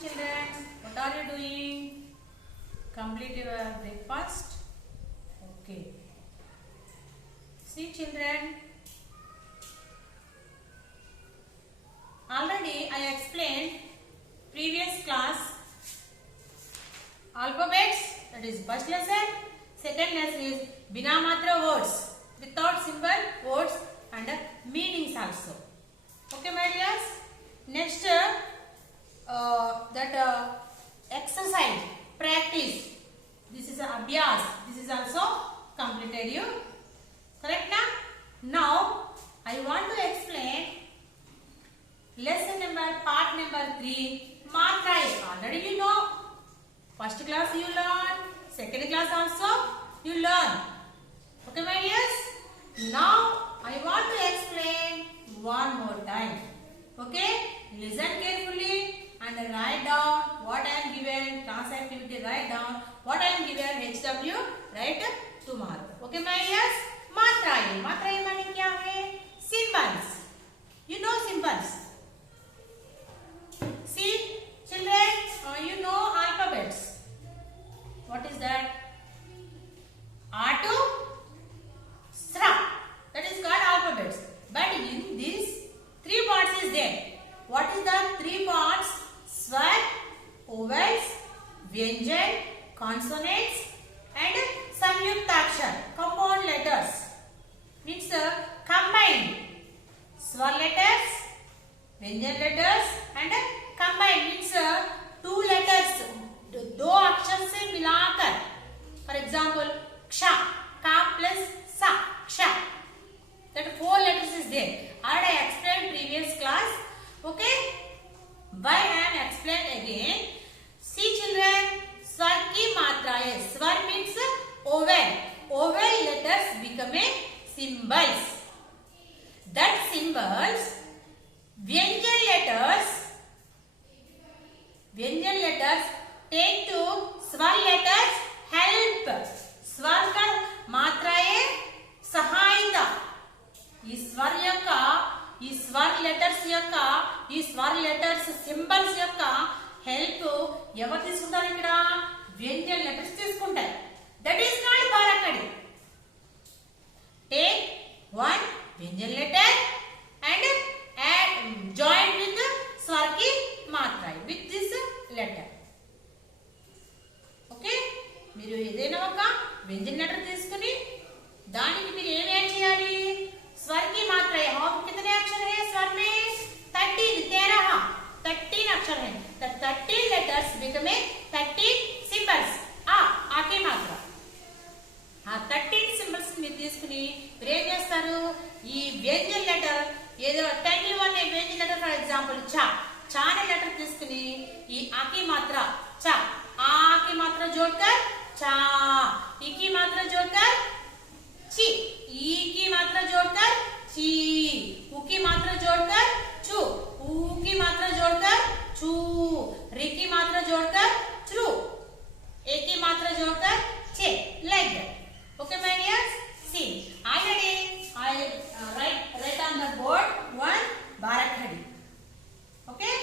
children. What are you doing? Complete your breakfast. Okay. See children. Already I explained previous class alphabets, that is first lesson. Second lesson is bina matra words, without symbol words and meanings also. Okay my dears. Next exercise, practice. This is abhyas. This is also completed you. Correct na? Now I want to explain lesson part number 3, matra. Already you know. First class you learn, second class also you learn. Okay my dears? Now I want to explain one more time. Okay? Listen carefully and write down what I am given. Class activity write down what I am given. HW write tomorrow. Okay my dears? Matra. Matra माने क्या है? Symbols. You know symbols. See children, you know alphabets. What is that? A to Sra. That is called alphabets. But in these 3 parts is there. What is the 3 parts? Swar, vowels, vyanjan, consonants and samyuktakshar, compound letters. Means combined. Swar letters, vyanjan letters and combined means 2 letters. 2 अक्षर से मिलाकर. For example, ksha, ka plus sa, ksha. That 4 letters is there. Already I explained previous class. Okay? Why I am explained again? See children, swar ki matra hai. Swar means vowel. Vowel letters become a symbols. That symbols, vyanjan letters take to swar letters help. Swar का मात्रा है सहायता. ఈ స్వర్ letters symbols యొక్క help ఎవరు తీసుకుంటారు? ఇక్కడ వ్యంజన్ లెటర్స్ తీసుకుంటారు. దట్ ఈస్ కాల్డ్ బారకడి. టేక్ 1 వ్యంజన్ లెటర్ అండ్ జాయిన్ విత్ స్వర్ కి మాత్ర విత్ దిస్ లెటర్. ఓకే, మీరు ఏదైనా ఒక వ్యంజన్ లెటర్ తీసుకుని దానికి మీరు ఏం యాడ్ చేయాలి? स्वर की मात्रा है. हाउ कितने अक्षर है स्वर में? 13 अक्षर है. The 13 letters become 13 symbols. आ की मात्रा. 13 symbols మీరు తీసుకుని మీరు ఏం చేస్తారు? ఈ వ్యంజన లెటర్ ఏదో 10 అనే వ్యంజన లెటర్ ఫర్ ఎగ్జాంపుల్ చా అనే లెటర్ తీసుకుని ఈ ఆ की मात्रा चा, आ की मात्रा जोड़कर चा, ई की मात्रा जोड़कर ची, ई की मात्रा जोड़कर ची, उ की मात्रा जोड़कर चू, ऊ की मात्रा जोड़कर चू, री की मात्रा जोड़कर च्रू, ए की मात्रा जोड़कर चे, like that. Okay my dears? See, already I write on the board 1 barakadi. Okay?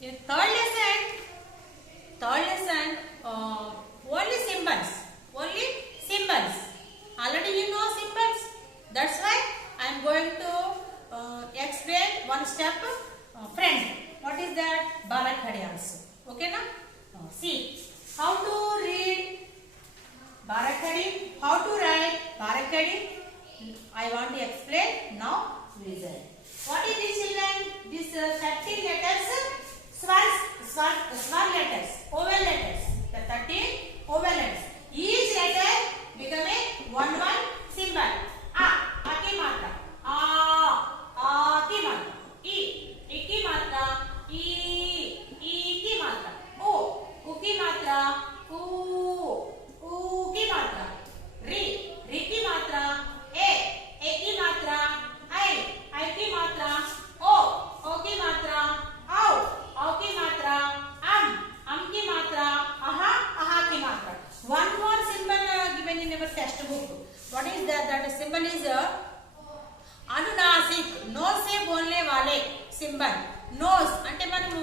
In third lesson only symbols. Already you know symbols. That's why I am going to explain one step friend. What is that? Barakadi also. Okay na? See how to read barakadi, how to write barakadi. I want to explain now. Listen. What is this children? This 13 letters swar letters, vowel letters. The 13 vowel letters. Each letter become a one symbol. A की मात्रा. आ की मात्रा. ई की मात्रा. ई की मात्रा. ओ की मात्रा. ऊ की मात्रा. री की मात्रा. ए की मात्रा. आई की मात्रा. ओ की मात्रा. औ की मात्रा. अम की मात्रा. अहा की मात्रा. One more symbol given in our textbook. What is that? That symbol is अनुनासिक. नो से बोलने वाले సింబల్. నోస్ అంటే మనము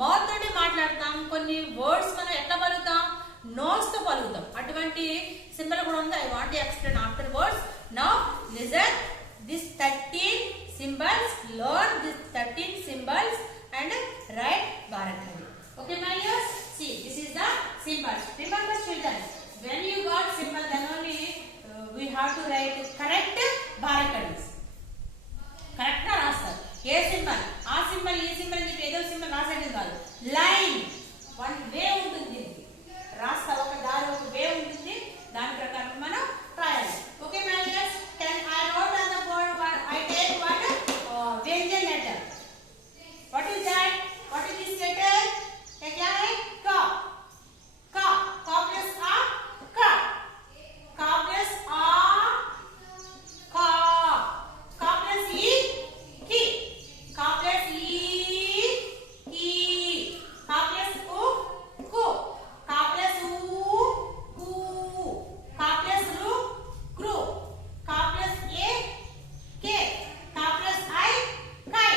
మౌత్ తోటి మాట్లాడతాం, కొన్ని వర్డ్స్ మనం ఎట్లా పలుకుతాం, నోస్ తో పలుకుతాం. అటువంటి సింబల్ కూడా ఉంది. I want to explain after words. Now listen this 13 symbols, learn this 13 symbols and write Bharakadi. Okay my dears, see this is the symbols. Remember children, when you got symbol then only we have to write correct Bharakadis. Correct na రాస్తారు. ఏ symbol ఆ symbol ఈ symbol అని చెప్పి ఏదో symbol రాసేది కాదు. Line one way ఉంటుంది, రాస్తా ఒక దారి ఒక వే ఉంటుంది, దాని ప్రకారం మనం రాయాలి. Okay my dears, I wrote on the board one. I take one Vyanjan letter. What is that? What is this letter? क्या है? का. का. का plus a. का. का plus a. का. का plus e. की. का plus e. की. का plus u. ku. का plus u. ku. का plus ru. kru. का plus a. के. का plus I. kai.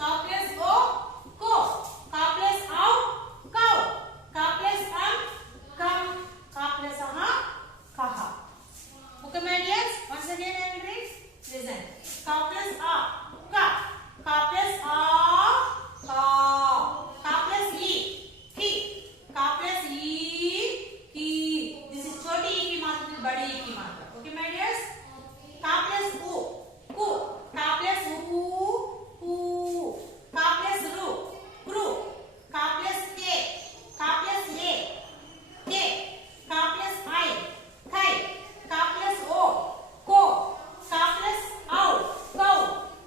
का plus o. को. का plus au. kau. का plus am. kam. का plus aha. kaha. Okay my dears, once again I will read. Listen. Ka plus a. ka. Ka plus a. ka. Ka plus e. ki. Ka plus e. ki. This is छोटी e की मात्रा, this is बड़ी e की मात्रा. Okay my dears. Ka plus u. ku. Ka plus u. ku. Ka plus ru. kru. Ka plus ke. Ka plus ye. ke. Ka plus I. kai. Ka plus o. ko. Ka plus au. kau.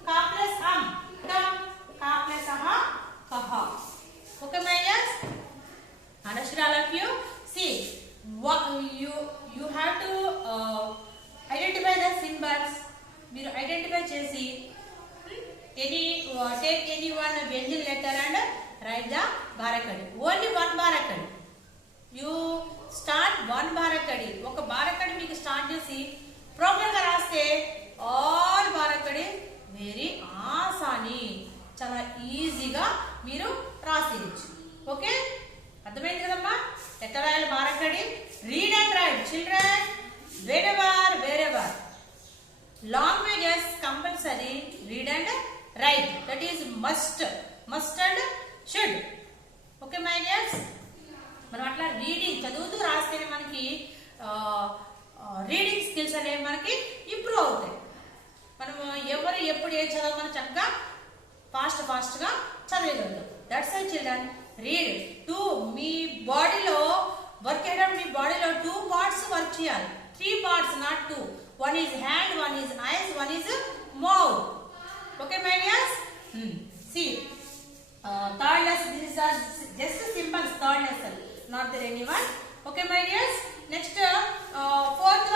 Ka plus am. kam. Ka plus aha. kaha. Okay my dears, understood all of you? See, what you have to identify the symbols. మీరు identify చేసి take any one Vyanjan letter and write the Bharakadi. Only one Bharakadi. You start one Bharakadi. ఒక Bharakadi మీకు start చేసి proper గా రాస్తే all Bharakadi very ఆసాని, చాలా ఈజీగా మీరు రాసేయచ్చు. ఓకే, అర్థమైంది కదమ్మా? ఎట్లా రాయాలి Bharakadi? Read and right children, wherever languages compulsory read and write, that is must and should. Okay my dears, మనం అట్లా రీడింగ్ చదువుతూ రాస్తేనే మనకి రీడింగ్ స్కిల్స్ అనేవి మనకి ఇంప్రూవ్ అవుతాయి. మనము ఎవరు ఎప్పుడు ఏ చదవమని చక్కగా ఫాస్ట్ గా చదివేయగలుగుతాం. That's why children read. మీ బాడీలో వర్క్ చేయడం, మీ బాడీలో 2 parts వర్క్ చేయాలి, 3 parts not 2. One is hand, one is eyes, one is mouth. Okay my dears, see third lesson, this is just symbols, third lesson, not there anyone. Okay my dears, next fourth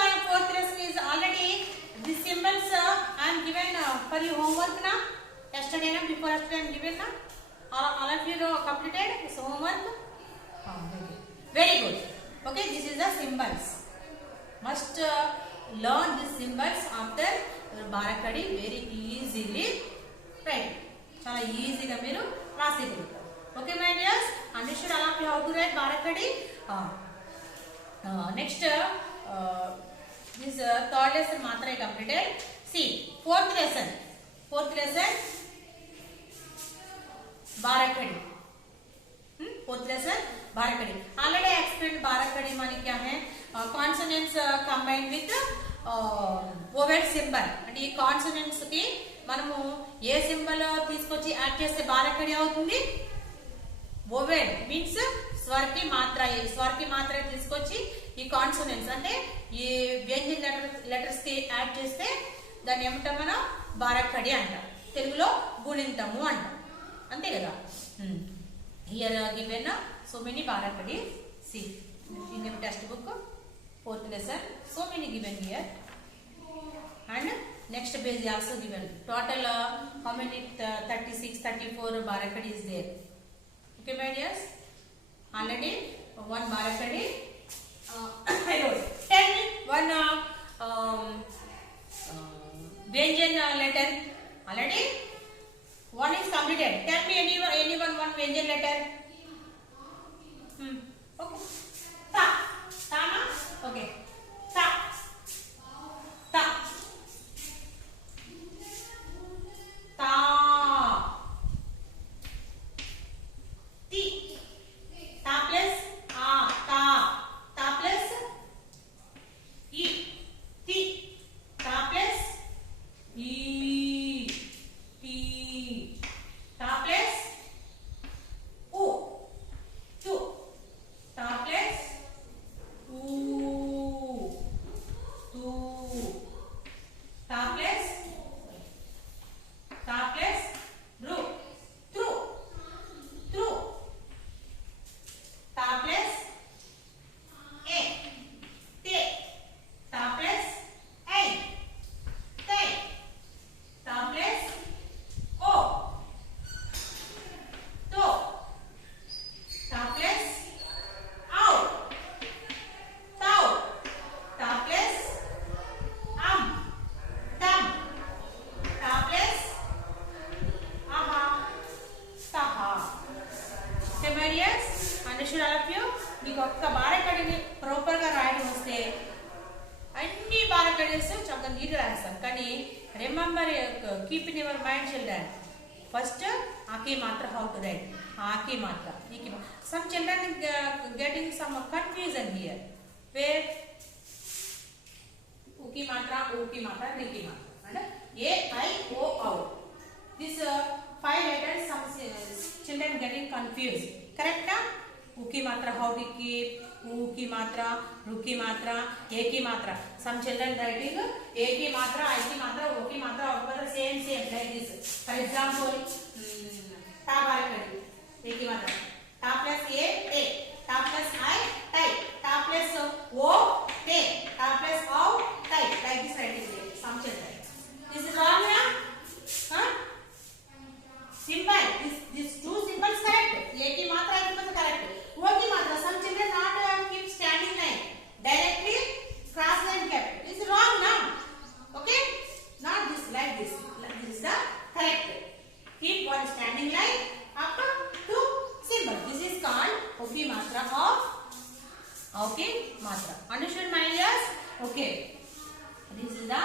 lesson is already these symbols I am given for your homework na. Yesterday na, before yesterday I am given na. All of you completed this homework? Very good. Okay, this is the symbols. Must learn these symbols after Bharakadi very easily. Right, చాలా ఈజీగా మీరు రాసేయగలుగుతారు. Okay my dears, understood all of you how to write Bharakadi. Next this third lesson మాత్రమే completed. See, fourth lesson Bharakadi. Fourth lesson Bharakadi. Already I explained Bharakadi माने क्या है, consonants combined with vowel symbol. అంటే ఈ consonants కి మనము ఏ symbol తీసుకొచ్చి add చేస్తే Bharakadi అవుతుంది? vowel means స్వరకి మాత్ర తీసుకొచ్చి ఈ కాన్సోనెంట్స్ అంటే ఈ వ్యంజన లెటర్స్ కి యాడ్ చేస్తే దాన్ని ఏమంటాం మనం? Bharakadi అంటాం. తెలుగులో గుణింతము అంటాం, అంతే కదా. Here given so many Bharakadi. See in your textbook, fourth lesson, so many given here, and next page also given. Total how many? 36, 34 Bharakadi is there. Okay my dears, already one Bharakadi I wrote. Tell me one Vyanjan letter. Already One is completed. Tell me anyone one major letter. Okay. Ta. Ta na? Okay. Ta. Ta. Ta. Ti. Ta plus a. Ta. Ta plus e. Ti. Ta plus e. Ti. Ta plus o. Tu. Ta plus u. Tu. Ta plus ru. Tru. Tru. Ta plus e. Te. Ta plus ei. Te. Ta plus o. To. Ta plus au. Tau. Ta plus dam. Ta plus aha. Taha. Okay, my dears, understood all of you? మీకు ఒక్క బారకడిని proper గా రాయడం వస్తే అన్ని బారకడీస్ చక్కగా neat రాస్తాం. కానీ remember keep in your mind children. First ఆకి మాత్ర హౌ టు రైట్. ఆకి మాత్ర ఈకి some children getting some confusion here where ఉకి మాత్ర ఓకి మాత్ర నీకి మాత్ర అంటే ఏ ఐ ఓ ఔ. This 5 letters some children getting confused. Correct na? U ki matra how to keep, u ki matra, ru ki matra, a ki matra. Some children writing a ki matra, I ki matra, o ki matra, or matra same like this. For example, ta barakadi a ki matra. Ta plus a te, ta plus I tai, ta plus o te, ta plus au tai. Like this writing some children. This is wrong na? Huh? Simple. This two symbols correct. A ki matra I ki matra correct. O ki matra some children not keep standing line. Directly cross line kept. This is wrong now. Okay? Not this like this. This is the correct. Keep one standing line up to symbol. This is called O ki matra of O ki matra. Understood my dears? Okay. This is the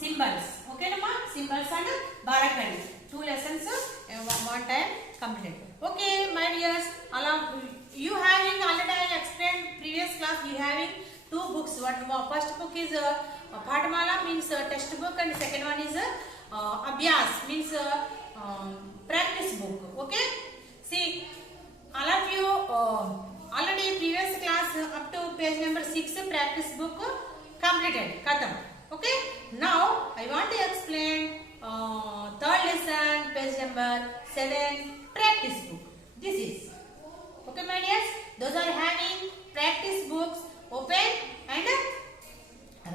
symbols. Okay, Nama? Symbols and barakadi. 2 lessons one time completed. Okay, my dears. You having already I explained previous class. You having 2 books. First book is Pathmala means textbook, and second one is Abhyas means practice book. Okay. See, all of you already previous class up to page number 6 practice book completed. Khatam. Okay. Now I want to explain third lesson page number 7 practice book. This is okay, my dears. Those are having practice books open and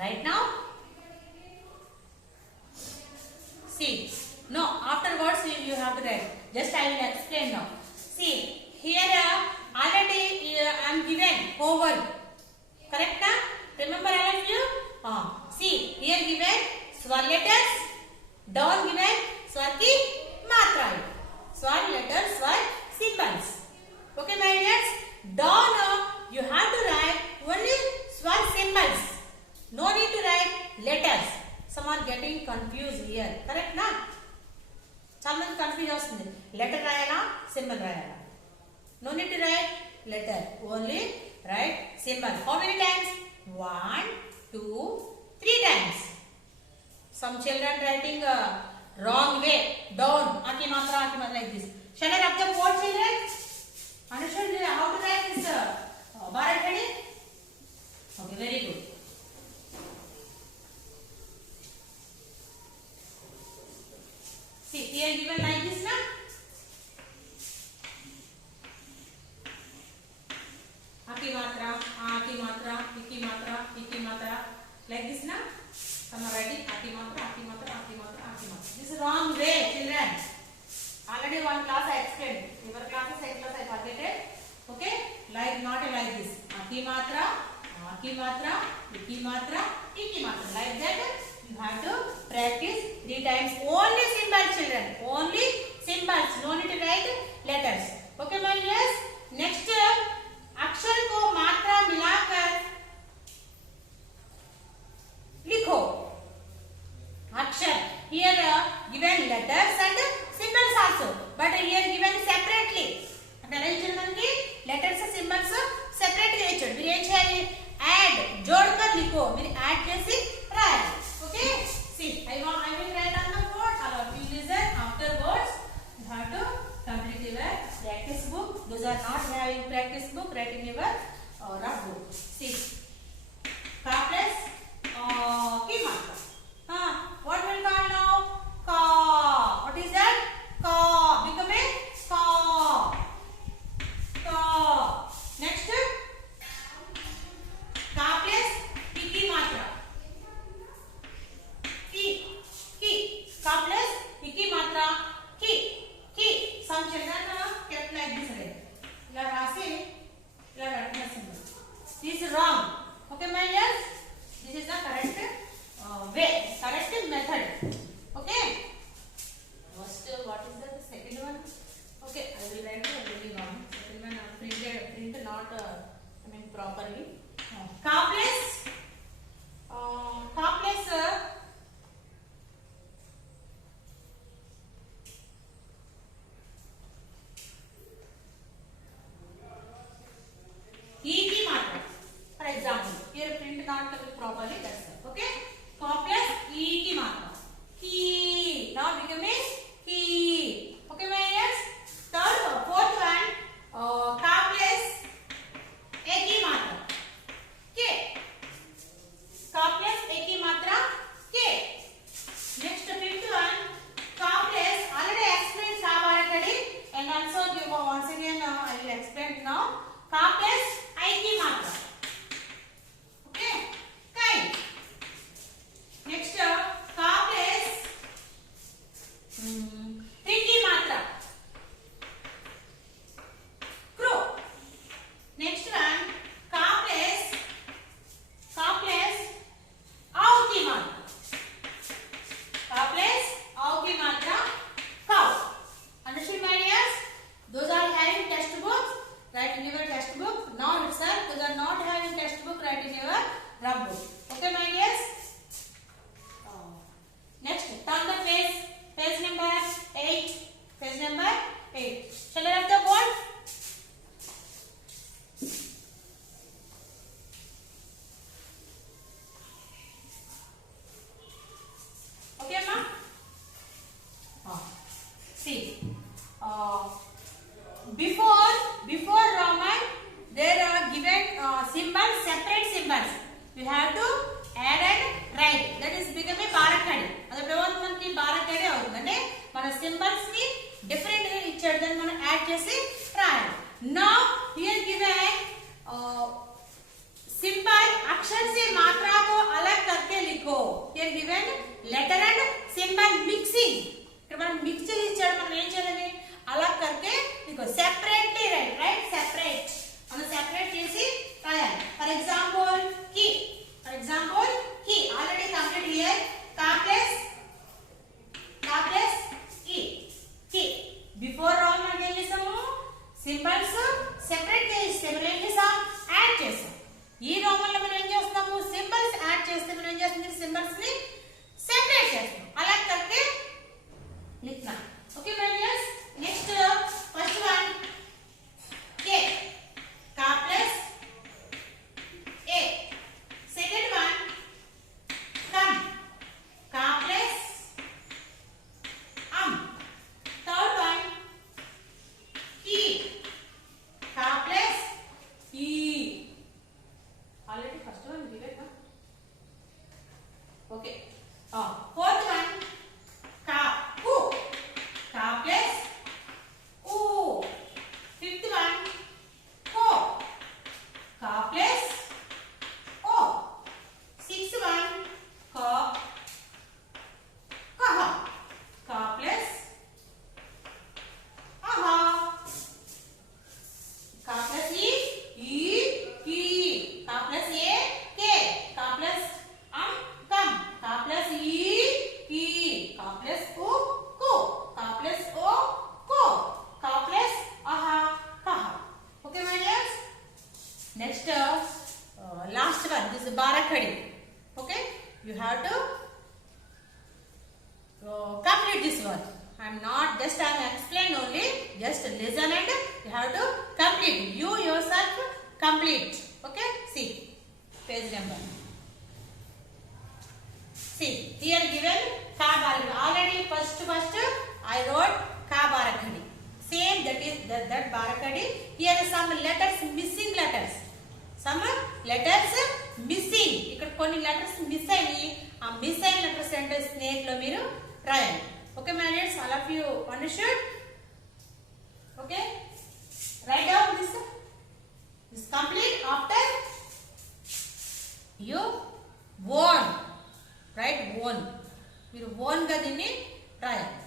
right now. See, no, afterwards you have to write. Just I will explain now. See, here already I am given homework. Correct na? Remember all of you? See, here given swar letters, down given swar ki matra. Swar letters, swar symbols. Okay, my dears? Down you have to write only swar symbols. No need to write letters. Some are getting confused here. Correct na? Some are confused. Letter rayala, symbol rayala. No need to write letter. Only write symbol. How many times? 1, 2, 3 times. Some children writing wrong way. Down. Aki matra like this. Shall I observe what children? Understood how to write this barakadi? Okay, very good. See, here given like this na? Aki matra, aki matra, iki matra, iki matra. Like this na? Some are writing aki matra, aki matra, aki matra, aki matra. This is wrong way, children. Already one class I explained. Your classes, second class I forget. Okay? Like not like this. Aki matra, iki matra, iki matra. Like that have to practice 3 times. Only symbols, children. Only symbols. No need to write letters. Okay, my dears. Next, अक्षर को मात्रा मिलाकर लिखो. अक्षर here given letters and symbols also, but here given separately. అంటే children की letters and symbols separately ఇచ్చాడు. మీరు ఏం చేయాలి? Add जोड़कर लिखो. మీరు add చేసి రాయాలి. Okay? See, I will write on the board. All of you listen. Afterwards, you have to complete your practice book. Those are not having practice book, write in your rough book. See, ka plus ki matra. What will call now? Ka. What is that? Ka. Become a ka. Ka. Next, ka plus ki matra. Ki. Ki. Ka plus ki matra. Ki. Ki. Some children kept like this way. ఇలా రాసి ఇలా రాసేసింది. This is wrong. Okay, my dears. This is the correct way, correct method. Okay. First, what is the second one? Okay, I will write the very wrong. Second one print not properly. Ka plus E की मात्रा. For example, here print not properly. That's it. Okay. Ka plus E की मात्रा. Ki. Now become a ki. Okay, my dears. Third, fourth one. Ka plus A की मात्रा. K. Ka plus A की मात्रा. K. Next, fifth one. Ka plus already explained Sabarakadi, and also give once again. I will explain now. Ka plus I की मात्रा. Okay. Kind. Next, ka plus T की मात्रा. Crow. Next one, ka plus आव की मात्रा. Ka plus आव की मात्रा. Cow. Understood, my dears? Those are having textbooks. Write in your textbook. Now itself, those are not having textbook. Write in your rough book. Okay, my dears? Next, turn the page. Page number 8. Page number 8. Shall I have the board? Okay, ma? See. Before Roman, there are given symbols, separate symbols. You have to add and write. That is become a barakadi. Adu devant manki barakadi avutundane. Mana symbols ni different ga ichchadu then mana add chesi rayali. Now here given symbol अक्षर से मात्रा को अलग करके लिखो. Here given letter and symbol mixing. ఇక్కడ మనం mix చేసి ఇచ్చాడు. మనం ఏం చేయాలి? अलग करके लिखो. Separately write. Right? Separate. మనం separate చేసి రాయాలి. For example, ki. For example, ki. Already complete here. Ka plus ki. Ki. Before round మనం ఏం చేసాము? Symbols separate చేసాం. Add చేసాం. ఈ రోమన్ లో మనం ఏం చేస్తాము? Symbols add చేస్తే మనం ఏం చేస్తాం? Symbols ని separate చేస్తాం. अलग करके लिखना. Okay, my dears? Next, first one, K. Ka plus A. Second one, come. Ka plus Third one, ki. Ka plus E. Already first one given, huh? Okay. Fourth one, ka. Ku. Ka plus U. Fifth one, ko. Ka plus O. Sixth one, ka. Kaha. Ka plus aha. Ka plus E. Ki. Ka plus A. K. Ka plus come. Ka plus E. You have to complete this one. I am not just I am explain only. Just listen and you have to complete. You yourself complete. Okay. See page number. See here given ka barakhadi. Already first I wrote ka barakhadi. Same that is that barakhadi. Here is some letters missing letters. Some letters missing. ఇక్కడ కొన్ని letters miss అయ్యి ఆ miss అయిన letters అంటే snake లో మీరు రాయాలి. Okay my dears, all of you understood? Okay, write down this complete after you won. Write won. మీరు won గా దీన్ని రాయాలి.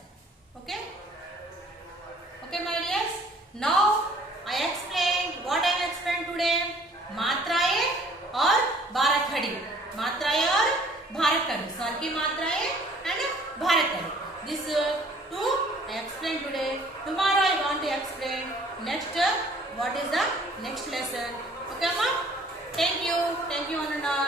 Okay. Okay my dears, now I explained what I explained today. मात्राएं और बाराखड़ी. मात्राएं और बाराखड़ी. स्वर की मात्राएं and बाराखड़ी. This two I explained today. Tomorrow I want to explain next what is the next lesson. Okay, ma? Thank you one and all.